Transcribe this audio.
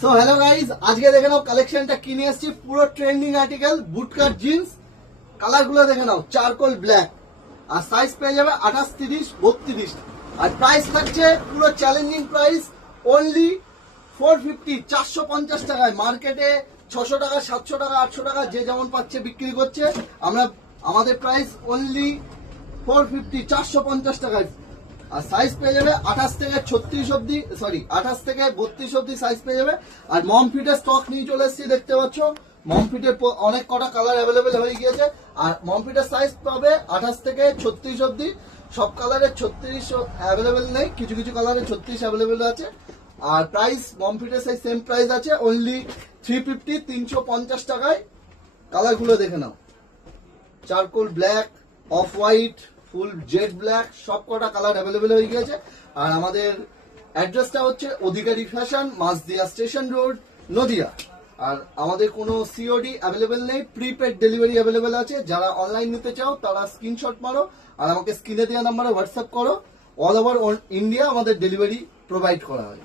So hello guys, আজকে দেখে নাও কালেকশনটা কিনে এসেছি। পুরো trending article, bootcut jeans. Colour গুলো দেখে নাও, চারকোল ব্ল্যাক। আর সাইজ পেয়ে যাবে 28, 30, 32। আর প্রাইস থাকছে পুরো চ্যালেঞ্জিং প্রাইস, অনলি 450, 450 টাকায়। মার্কেটে 600 টাকা, 700 টাকা, 800 টাকা যে যেমন পাচ্ছে বিক্রি করছে। আমাদের প্রাইস অনলি 450, 450 টাকায়। আর সাইজ পেয়ে যাবে 28 থেকে 36 অব্দি, সরি 28 থেকে 32 অব্দি সাইজ পেয়ে যাবে। আর মম ফিটের স্টক নিয়ে চলে এসেছি, দেখতে পাচ্ছ। মম ফিটের অনেক কটা কালার অ্যাভেলেবেল হয়ে গিয়েছে। আর মম ফিটের সাইজ পাবে 28 থেকে 36 অব্দি। সব কালারের 36 অ্যাভেলেবেল নেই, কিছু কিছু কালারের 36 অ্যাভেলেবেল আছে। আর প্রাইস মম ফিটের সাইজ সেম প্রাইস আছে, অনলি 350, 350 টাকায়। কালার গুলো দেখে নাও, charcoal black, off white, full jet black, সব কটা কালার অ্যাভেলেবেল হয়ে গিয়েছে। আর আমাদের অ্যাড্রেসটা হচ্ছে অধিকারী ফ্যাশন, মাসদিয়া স্টেশন রোড, নদিয়া। আর আমাদের কোনো সিওডি অ্যাভেলেবেল নেই, প্রিপেড ডেলিভারি অ্যাভেলেবেল আছে। যারা অনলাইন নিতে চাও তারা স্ক্রিনশট মারো আর আমাকে স্ক্রিনে দেওয়া নাম্বারে হোয়াটসঅ্যাপ করো। অল ওভার ইন্ডিয়া আমাদের ডেলিভারি প্রোভাইড করা হয়।